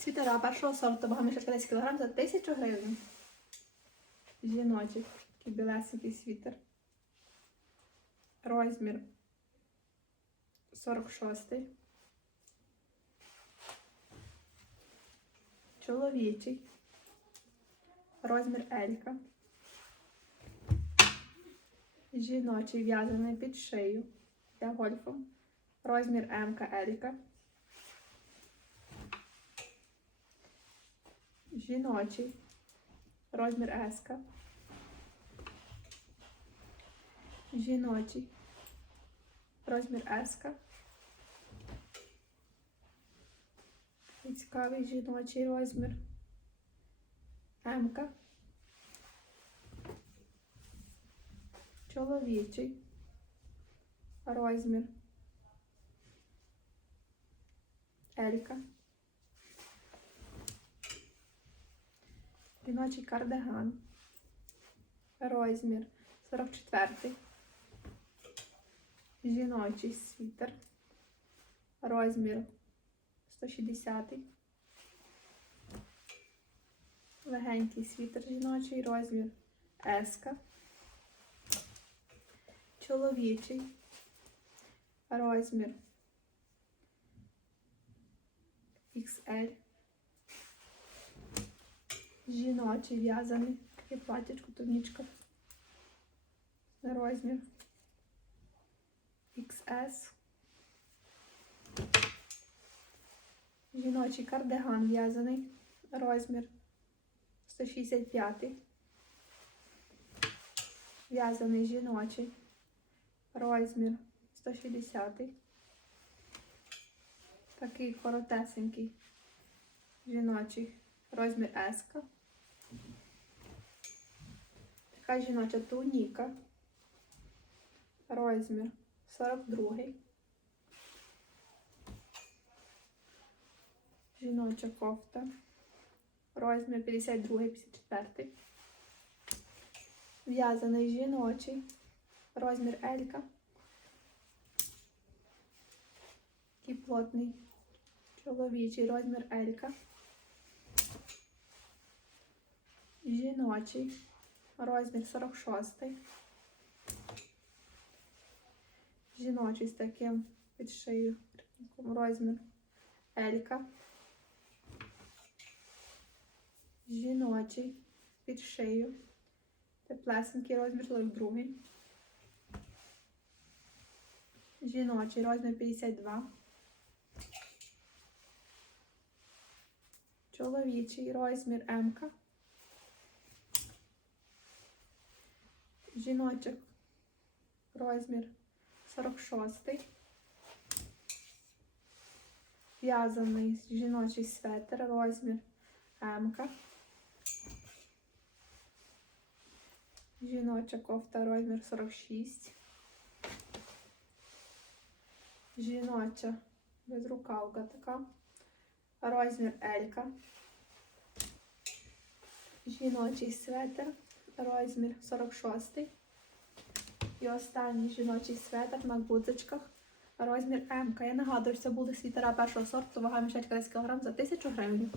Світера першого сорту, вага мішечка 10 кг за 1000 гривень. Жіночий, такий білесенький світер. Розмір 46. Чоловічий. Розмір Елька. Жіночий в'язаний під шию для гольфом. Розмір М Елька. Жіночий. Розмір С. Жіночий. Розмір С. І цікавий жіночий розмір. М. Чоловічий. Розмір. Елька. Жіночий кардиган. Розмір 44. Жіночий світер. Розмір 160. Легенький світер жіночий, розмір S. Чоловічий. Розмір XL. Жіночий в'язаний. Таке платячко, тунічка. На розмір XS. Жіночий кардиган в'язаний. Розмір 165. В'язаний жіночий. Розмір 160. Такий коротесенький жіночий. Розмір S. Така жіноча туніка. Розмір 42. Жіноча кофта. Розмір 52-54. В'язаний жіночий. Розмір Елька. Такий плотний чоловічий розмір Елька. Жіночий. Розмір 46. Жіночий з таким під шию. Розмір Елька. Жіночий під шию. Теплесенький розмір 42. Жіночий розмір 52. Чоловічий розмір М. Жіночок розмір 46. В'язаний жіночий светр, розмір М. Жіноча кофта розмір 46. Жіноча безрукавка така. Розмір Елька. Жіночий светр, розмір 46. І останній жіночий светр на гудзичках. Розмір М. Я нагадую, що це були світера першого сорту, вага мішечка 10 кг за 1000 гривень.